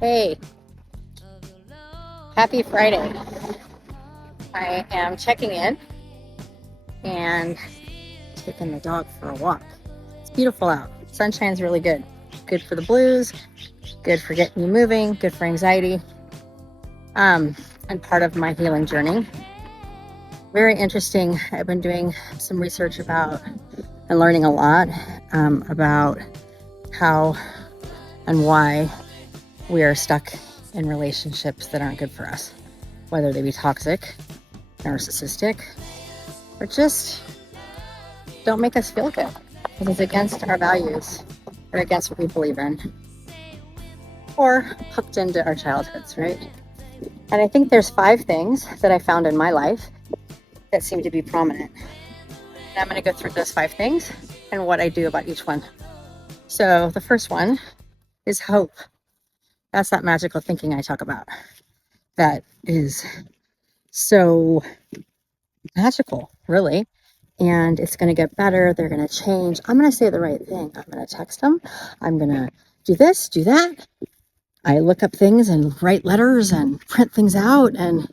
Hey, happy Friday. I am checking in and taking the dog for a walk. It's beautiful out. Sunshine's really good. Good for the blues, good for getting you moving, good for anxiety. And part of my healing journey. Very interesting. I've been doing some research about and learning a lot about how and why we are stuck in relationships that aren't good for us, whether they be toxic, narcissistic, or just don't make us feel good because it's against our values or against what we believe in or hooked into our childhoods, right? And I think there's 5 things that I found in my life that seem to be prominent. And I'm going to go through those 5 things and what I do about each one. So the first one is hope. That's that magical thinking I talk about. That is so magical, really. And it's going to get better. They're going to change. I'm going to say the right thing. I'm going to text them. I'm going to do this, do that. I look up things and write letters and print things out. And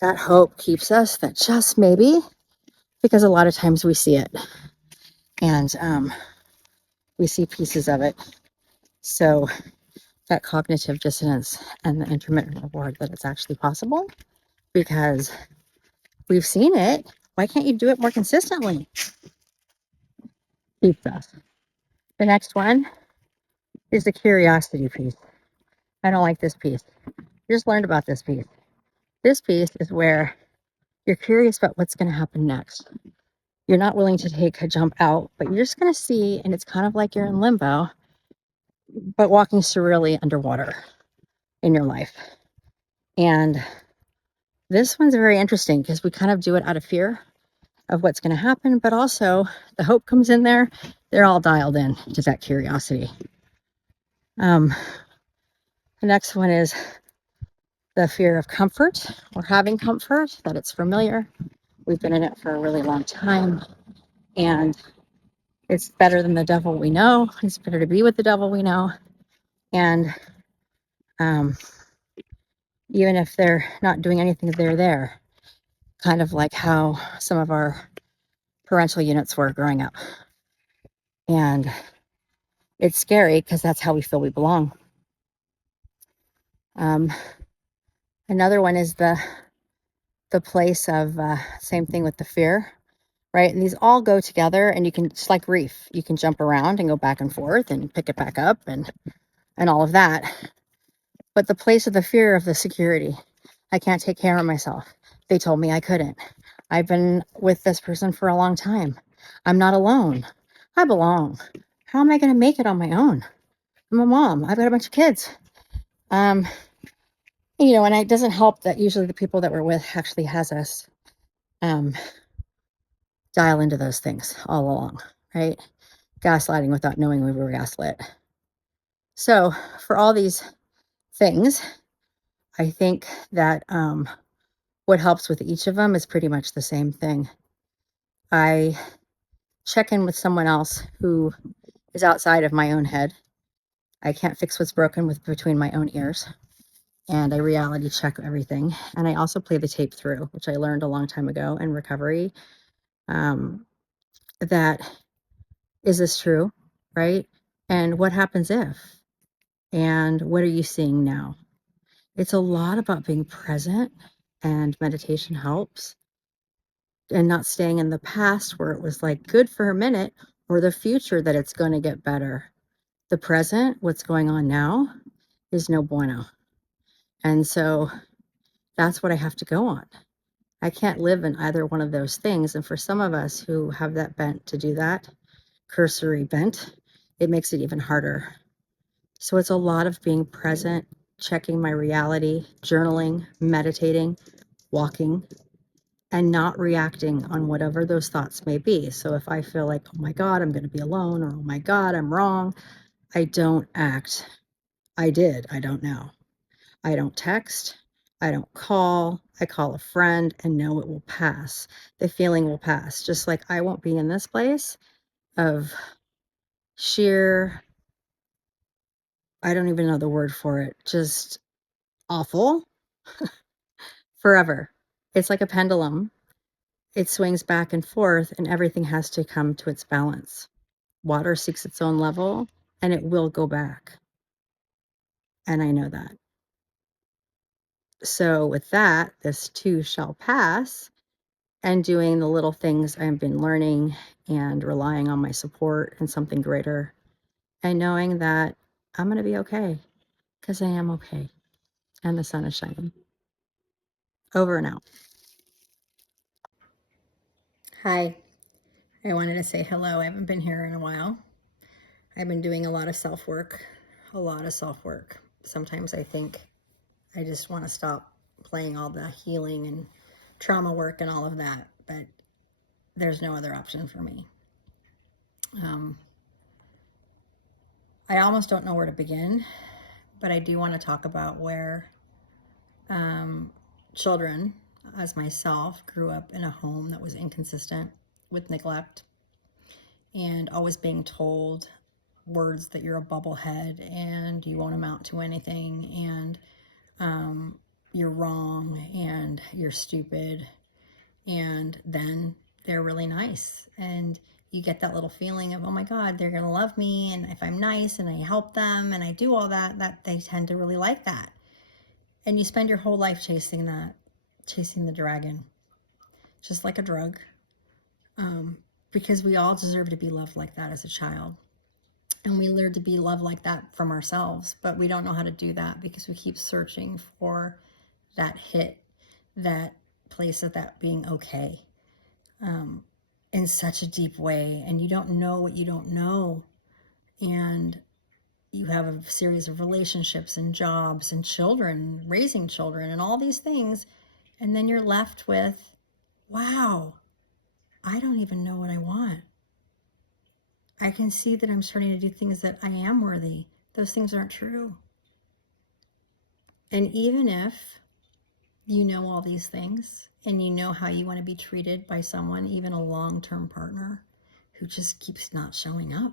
that hope keeps us that just maybe, because a lot of times we see it and we see pieces of it. So that cognitive dissonance and the intermittent reward that it's actually possible because we've seen it. Why can't you do it more consistently? Keeps us. The next one is the curiosity piece. I don't like this piece. Just learned about this piece. This piece is where you're curious about what's going to happen next. You're not willing to take a jump out, but you're just going to see, and it's kind of like you're in limbo, but walking surreally underwater in your life. And this one's very interesting because we kind of do it out of fear of what's going to happen, but also the hope comes in there. They're all dialed in to that curiosity. The next one is the fear of comfort or having comfort, that it's familiar. We've been in it for a really long time, and it's better than the devil we know. It's better to be with the devil we know. And um, even if they're not doing anything, they're there. Kind of like how some of our parental units were growing up. And it's scary because that's how we feel we belong. Another one is the place of same thing with the fear, right? And these all go together, and you can, just like reef, you can jump around and go back and forth and pick it back up and all of that. But the place of the fear of the security, I can't take care of myself. They told me I couldn't. I've been with this person for a long time. I'm not alone. I belong. How am I going to make it on my own? I'm a mom. I've got a bunch of kids. And it doesn't help that usually the people that we're with actually has us dial into those things all along, right? Gaslighting without knowing we were gaslit. So for all these things, I think that what helps with each of them is pretty much the same thing. I check in with someone else who is outside of my own head. I can't fix what's broken with between my own ears. And I reality check everything. And I also play the tape through, which I learned a long time ago in recovery. That is this true, right? And what happens if? And what are you seeing now? It's a lot about being present, and meditation helps, and not staying in the past where it was like good for a minute, or the future that it's going to get better. The present, what's going on now, is no bueno. And so that's what I have to go on. I can't live in either one of those things. And for some of us who have that bent to do that, cursory bent, it makes it even harder. So it's a lot of being present, checking my reality, journaling, meditating, walking, and not reacting on whatever those thoughts may be. So if I feel like, oh my God, I'm going to be alone, or oh my God, I'm wrong, I don't act. I did. I don't know. I don't text. I don't call. I call a friend and know it will pass. The feeling will pass. Just like I won't be in this place of sheer I don't even know the word for it, just awful forever. It's like a pendulum. It swings back and forth, and everything has to come to its balance. Water seeks its own level, and it will go back. And I know that. So with that, this too shall pass, and doing the little things I've been learning and relying on my support and something greater, and knowing that I'm going to be okay, because I am okay, and the sun is shining. Over and out. Hi, I wanted to say hello. I haven't been here in a while. I've been doing a lot of self-work, Sometimes I think I just want to stop playing all the healing and trauma work and all of that, but there's no other option for me. I almost don't know where to begin, but I do want to talk about where children, as myself, grew up in a home that was inconsistent with neglect and always being told words that you're a bubblehead and you won't amount to anything, and you're wrong and you're stupid, and then they're really nice, and you get that little feeling of, oh my God, they're gonna love me, and if I'm nice and I help them and I do all that, they tend to really like that. And you spend your whole life chasing that, chasing the dragon, just like a drug, because we all deserve to be loved like that as a child. And we learn to be loved like that from ourselves, but we don't know how to do that because we keep searching for that hit, that place of that being okay, in such a deep way. And you don't know what you don't know. And you have a series of relationships and jobs and children, raising children and all these things. And then you're left with, wow, I don't even know what I want. I can see that I'm starting to do things that I am worthy. Those things aren't true. And even if you know all these things and you know how you want to be treated by someone, even a long-term partner who just keeps not showing up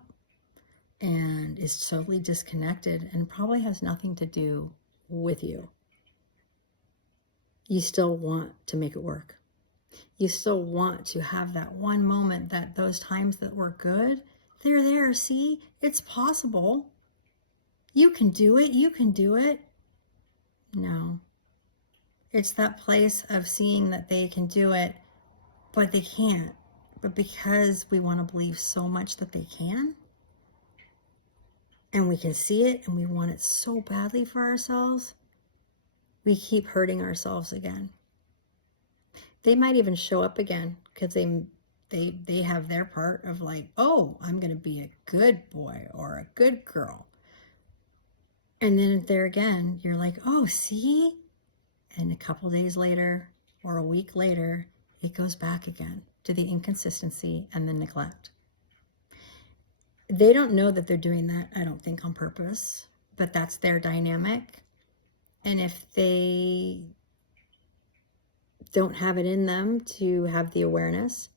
and is totally disconnected and probably has nothing to do with you, you still want to make it work. You still want to have that one moment, that those times that were good, they're there. See, it's possible. You can do it. You can do it. No. It's that place of seeing that they can do it, but they can't. But because we want to believe so much that they can, and we can see it, and we want it so badly for ourselves, we keep hurting ourselves again. They might even show up again because they have their part of like, oh, I'm going to be a good boy or a good girl. And then there again, you're like, oh, see? And a couple days later or a week later, it goes back again to the inconsistency and the neglect. They don't know that they're doing that, I don't think, on purpose, but that's their dynamic. And if they don't have it in them to have the awareness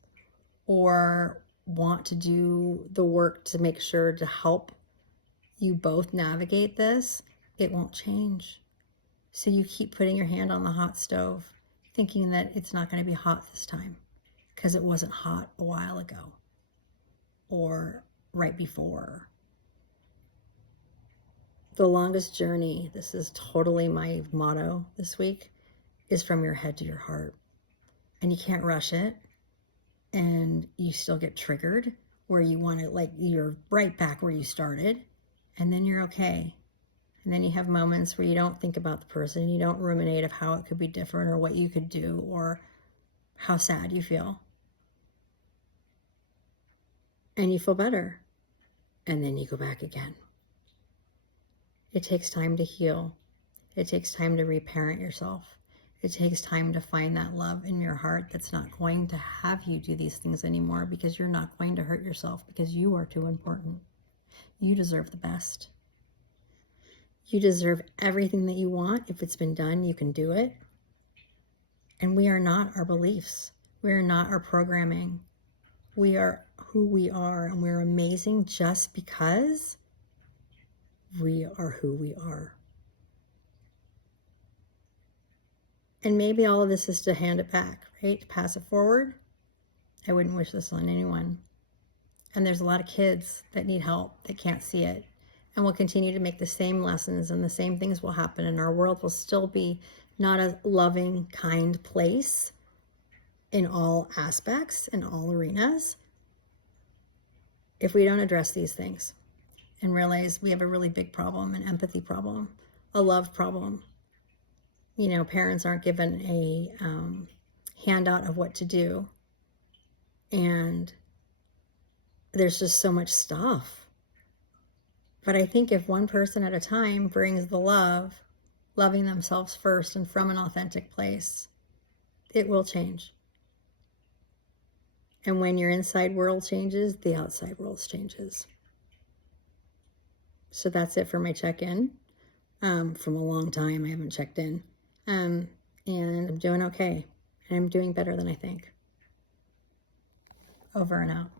or want to do the work to make sure to help you both navigate this, it won't change. So you keep putting your hand on the hot stove, thinking that it's not going to be hot this time because it wasn't hot a while ago or right before. The longest journey, this is totally my motto this week, is from your head to your heart. And you can't rush it. And you still get triggered where you want to, like, you're right back where you started. And then you're okay. And then you have moments where you don't think about the person. You don't ruminate of how it could be different or what you could do or how sad you feel. And you feel better. And then you go back again. It takes time to heal. It takes time to reparent yourself. It takes time to find that love in your heart that's not going to have you do these things anymore, because you're not going to hurt yourself, because you are too important. You deserve the best. You deserve everything that you want. If it's been done, you can do it. And we are not our beliefs. We are not our programming. We are who we are, and we're amazing just because we are who we are. And maybe all of this is to hand it back, right? To pass it forward. I wouldn't wish this on anyone. And there's a lot of kids that need help that can't see it. And we'll continue to make the same lessons, and the same things will happen, and our world will still be not a loving, kind place in all aspects, in all arenas, if we don't address these things and realize we have a really big problem, an empathy problem, a love problem. You know, parents aren't given a handout of what to do. And there's just so much stuff. But I think if one person at a time brings the love, loving themselves first and from an authentic place, it will change. And when your inside world changes, the outside world changes. So that's it for my check-in. From a long time, I haven't checked in. And I'm doing okay. And I'm doing better than I think. Over and out.